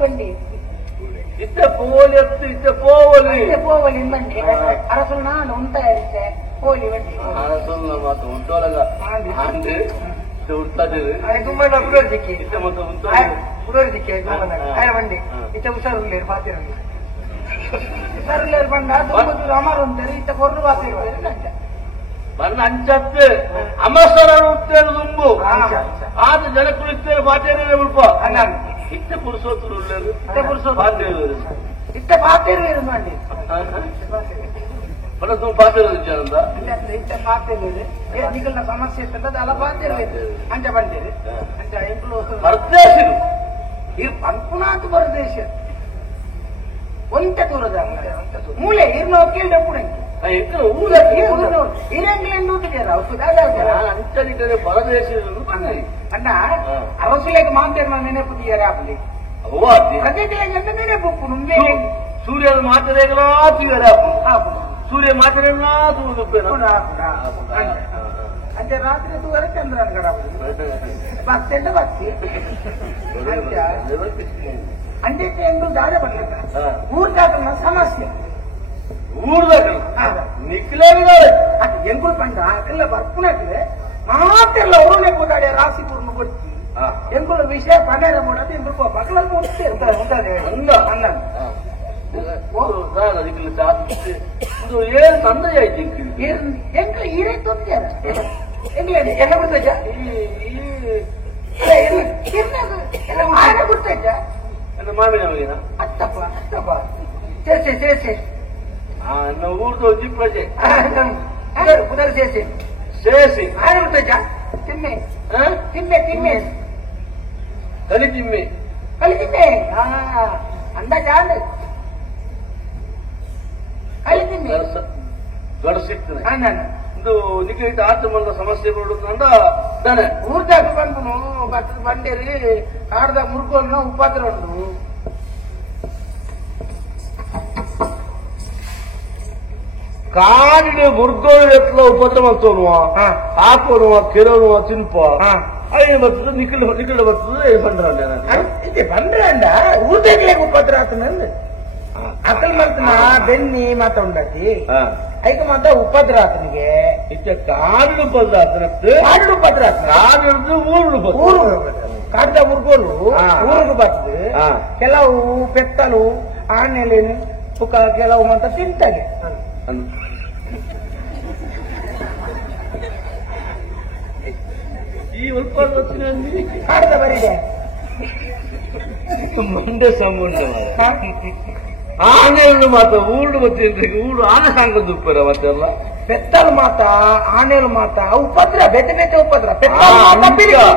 బండి ఇస్తే పోలి ఎత్తి ఇస్తే పోవాలి పోవాలి బండి అరసలు నాన్న ఉంటాయి పోలి బండి అరసలు మాత్రం ఉంటోలగా అంటే ఉంటుంది గుమ్మడి పురోరు దిక్కి పురోరు దిక్కి ఆయన బండి ఇచ్చ ఉసారు లేరు పాతిరు ఉసారు లేరు బండి అమరు ఉంటారు ఇచ్చ కొర్రు పాతిరు ಬಣ್ಣ ಅಂಚತ್ತೆ ಅಮಸರ ಉತ್ತೇನು ತುಂಬು ಆದ ಜನಕ್ಕಳು ಇತ್ತೇನು ಪಾತೇರು ಉಳ್ಪ ಇತ್ತ ಪುರುಷೋತ್ತರು ಉಳ್ಳೇರು ಪಾತೇರು ಇತ್ತ ಪಾತೇರು వేరు మండి మన నువ్వు పాతేరు ఇచ్చానంద ఇತ್ತ పాతేరు నీకున్న సమస్య ఇస్తుంటే అలా పాతేరు అంచ బండి అంచ ఇంట్లో పరదేశులు ఇది పంపునాథ్ పరదేశం ಒಂಟ ದೂರದ ಮೂಲೆ ಇರ್ನ ಕೇಳಿ ಎప్పుడు అన్నా అవసరం మాట్లాడు నేనే పుట్టియారా అప్పుడు నేనే పొప్పు నువ్వే సూర్యుడు మాట్లాడేగలా సూర్య మాట్లాడేలా అంటే రాత్రి దూర చంద్రాన్ని కదా భక్తి అంటే భక్తి అంటే ఎందుకు దారపడలేదు ఊరు కాకుండా సమస్య ఊరు దగ్గర నిక్కులేదు అది ఎంకులు పంట అక్కడ వర్కునట్లే మాటల్లో ఊరునే పోతాడే రాసి పూర్ణ కొట్టి ఎంకుల విషయ పనేర మూడది ఎందుకు పక్కల ఉంటే ఉంటుంది అన్నాను ಏನು ತಂದೆ ಆಯ್ತು ಎಂಕ ಈರೇ ತೊಂದರೆ ಎಂಗ್ಲೇನೆ ಎಲ್ಲ ಬಿಡ್ತಜ್ಜ ಆಗ ಬಿಡ್ತಜ್ಜ ಮಾವಿನ ಅವನಿನ ಅತ್ತಪ್ಪ ಅತ್ತಪ್ಪ చేసే చేసే ఊరితో జిప్లజే కుదరు చేసే చేసి ఆయన బిడ్డజా తిమ్మే తిమ్మే తిమ్మే కలి తిమ్మే కలి తిమ్మే అందా చాలు ಕಲಿ ತಿಮ್ಮೆ ಗಡಿಸಿರ್ತೇನೆ ನಾನು ಇದು ನಿಖಿತ ಆತ್ಮದ ಸಮಸ್ಯೆ ಕೊಡುತ್ತಂದ ತಾನೆ ಊರ್ದಾಗ ಬಂದು ಬಂಡೇರಿ ಕಾಡ್ದಾಗ ಮುರ್ಕೊಂಡು ಉಪದ್ರ ಉಂಟು ಕಾಡಿನ ಮುರ್ಗೋಳು ಎತ್ತಲ ಉಪದ್ರ ಮಾಡ್ತೋನುವ ಹಾಕೋನುವ ಕೆರೋನುವ ತಿನ್ಪ ಅಯ್ಯ ಬರ್ತದೆ ನಿಖಿಲ ಬರ್ತದೆ ಬಂದ್ರೆ ಅಂದ ಊರ್ದಾಗಲೇ ಉಪದ್ರ ಆತನಂದ అసలు మన బెన్ని మాత ఉండద్ది అయితే మాత ఉపద్ర అతనికి ఇచ్చే కాడు ఉపద్ర అతనట్టు కాడు ఉపద్ర కాడు ఊరు ఊరు కాడుద ఊరుకోలు ఊరుకు బతుకు ಕೆಲವು ಪೆತ್ತಲು ಆನೆಲೆ ಕೆಲವು ಮಾತ ತಿಂತಾಗೆ ಈ ಉತ್ಪನ್ನ ಕಾಡದ ಬರಿದೆ ಮಂಡೆ ಸಂಬಂಧ ಆನೆಗಳು ಮಾತ್ರ ಊರು ಮತ್ತೆ ಊರು ಆನೆ ಸಾಂಗದ್ದು ಉಪ್ಪರ ಮತ್ತೆಲ್ಲ పెత్తలు మాత ఆనేలు మాత ఉపద్ర బెట్ట బెట్ట ఉపద్ర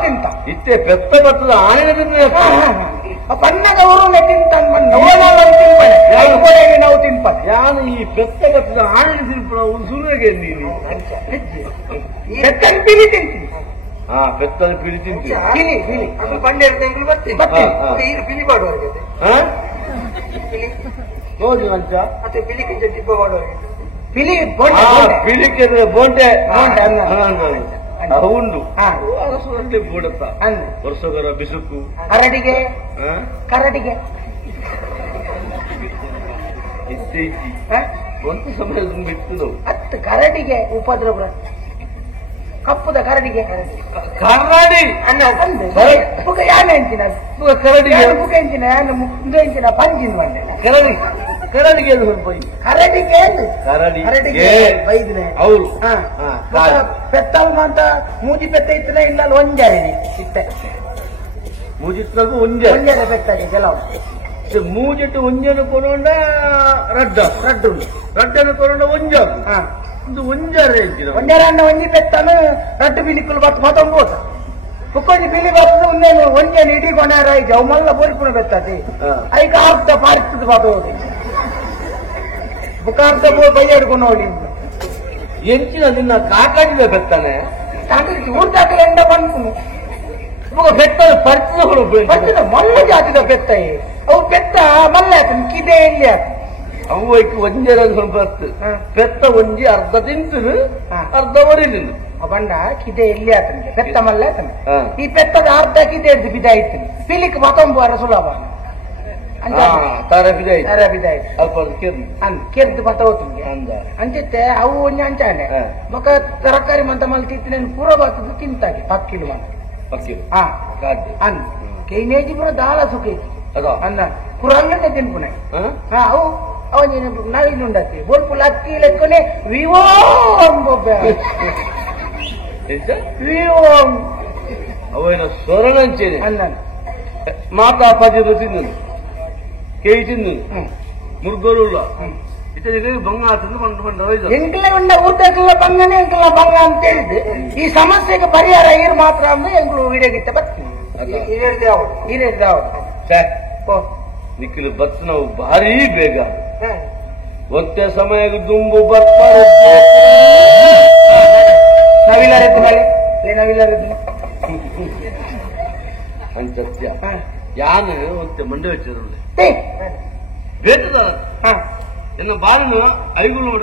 తింట ఇచ్చే పెద్ద పెద్దల ఆనే పన్నగ ఊరు తింటాను తింపని నవ్వు తింపని యాను ఈ పెద్ద పెద్ద ఆనే తింపడం సూర్యగే నీరు పెత్తని పిలి తింటి పెద్దది పిలి తింటి పిలి పిలి అప్పుడు పండేరు బట్టి పిలి పాడు రోజు మంచ అంటే పిలికి తిప్పవాడు పిలి పిలికి బోంటే ಉಂಡು ಅರಸರಲ್ಲಿ ಬೂಡತ್ತ ವರ್ಷಗರ ಬಿಸುಕು ಕರಡಿಗೆ ಕರಡಿಗೆ ಇದ್ದೀಚಿ ಒಂದು ಸಮಯ ಬಿತ್ತು ಹತ್ತು ಕರಡಿಗೆ ಉಪದ್ರವ ಕಪ್ಪುದ ಕರಡಿಗೆ ಕರಡಿ ಅನ್ನ ಪುಗ ಯಾನ ಎಂಚಿನ ಕರಡಿಗೆ ಪುಗ ಎಂಚಿನ ಮುಂದೆ ಎಂಚಿನ ಪಂಚಿನ ಬಂದೆ ಕರಡಿ ಕರಡಿಗೆ ಕರಡಿಗೆ ಕರಡಿಗೆ ಬೈದ್ರೆ ಅವರು ಪೆತ್ತವು ಅಂತ ಮೂಜಿ ಪೆತ್ತ ಇತ್ತನ ಇಲ್ಲ ಒಂಜಾರಿ ಇತ್ತೆ ಮೂಜಿತ್ತದು ಒಂಜಾರ ಪೆತ್ತಗೆ ಕೆಲವು ಮೂಜಿಟ್ಟು ಒಂಜನು ಕೊನೊಂಡ ರಡ್ಡ ರಡ್ಡನು ಕೊನೊಂಡ ಒಂಜ ಇದು ಒಂಜಾರೆ ಒಂಜಾರನ್ನ ಒಂಜಿ ಪೆತ್ತನು ರಡ್ಡು ಬಿಲಿಕ್ಕಲು ಬತ್ತು ಮೊತ್ತ ಹೋತ ಕುಕ್ಕೊಂಜಿ ಬಿಲಿ ಬರ್ತದೆ ಒಂದೇನು ಒಂಜೇನು ಇಡೀ ಕೊನಾರ ಈಗ ಅವು ಮಲ್ಲ ಬೋರಿಪುಣ ಬೆತ್ತತಿ ಐಕ ಅರ್ಧ ಪಾರಿಸ್ತದೆ ಬರ್ತದೆ ಬುಕಾರ್ಧ ಬೈಯಾಡ್ಕೊಂಡು ಹೋಗಿ ಎಂಚಿನ ನಿನ್ನ ಕಾಕಾಡಿದ ಬೆತ್ತಾನೆ ಊರ್ದಾಕಲ ಎಂಡ ಬಂದ್ಕೊಂಡು ಬೆತ್ತದ ಪರಿಚಿತ ಮಲ್ಲ ಜಾತಿದ ಬೆತ್ತ ಅವು ಬೆತ್ತ ಮಲ್ಲ ಆತನ ಕಿದೆ ಎಲ್ಲಿ ಆತ ಅವ್ವೈಕ್ ಒಂಜರ ಬತ್ತು ಬೆತ್ತ ಒಂಜಿ ಅರ್ಧ ತಿಂತನು ಅರ್ಧ ಒರಿಲಿಲ್ಲ ಬಂಡ ಕಿದೆ ಎಲ್ಲಿ ಆತನಿಗೆ ಬೆತ್ತ ಮಲ್ಲ ಆತನ ಈ ಬೆತ್ತದ ಅರ್ಧ ಕಿದೆ ಹಿಡಿದು ಬಿದ್ದಾಯ್ತು ಪಿಲಿಕ್ ಮತ್ತೊಂದು ವಾರ ಸುಲಭ ಅಲ್ಪ ಕೆರ್ದು ಬತ್ತ ಹೋಗ್ತೀನಿ ಅಂದ ಅಂಚಿತ್ತೆ ಅವು ಒಂಜಿ ಅಂಚಾನೆ ಮಕ್ಕ ತರಕಾರಿ ಮಂತ ಮಲ್ತಿತ್ತು ಪೂರ ಬರ್ತದ್ದು ತಿಂತಾಗೆ ಪಕ್ಕಿಲು ಮಂತ ಪಕ್ಕಿಲು ಅನ್ ಕೇನೇಜಿ ಪೂರ ದಾಲ ಸುಖೇಜಿ ಅದ ಅನ್ನ ಪುರಂಗನೆ ತಿನ್ಪುನೆ ಅವು ಅವನ ನಾವಿಲ್ಲಿ ಉಂಡತ್ತಿ ಬೋಲ್ಪುಲ್ ಅಕ್ಕಿ ಲೆಕ್ಕನೆ ವಿವೋ ವಿವೋ ಅವನ ಸ್ವರಣಂಚೇನೆ ಅನ್ನ ಮಾತಾ ಪದ್ಯದ ತಿಂದನು ಕೇಳಿ ತಿಂದನು ಮುರ್ಗೋರುಳ್ಳ ಇತನಿಗೆ ಬಂಗ ತಿಂದು ಬಂದು ಎಂಕಲ ಉಂಡ ಊಟಕ್ಕೆಲ್ಲ ಬಂಗನೆ ಎಂಕಲ ಬಂಗ ಅಂತ ಹೇಳಿದ್ದು ಈ ಸಮಸ್ಯೆಗೆ ಪರಿಹಾರ ಏನು ಮಾತ್ರ ಅಂದ್ರೆ ಎಂಕಲು ಹಿಡಿಯಗಿತ್ತ ಬರ್ತೀನಿ ನಿಖಿಲ್ ಬತ್ ನಾವು ಭಾರಿ ಬೇಗ ಒತ್ತೆ ಸಮಯ ದುಂಬು ಬರ್ತಾರೆ ನವಿಲಾರಿದ್ದು ಮೇಲೆ ನವಿಲಾರಿದ್ದು ಅಂಚತ್ಯ ಯಾನು ಒತ್ತೆ ಮಂಡೆ ವೆಚ್ಚ ಬೇಟದ ಎನ್ನ ಬಾಳನ ಐಗುಲು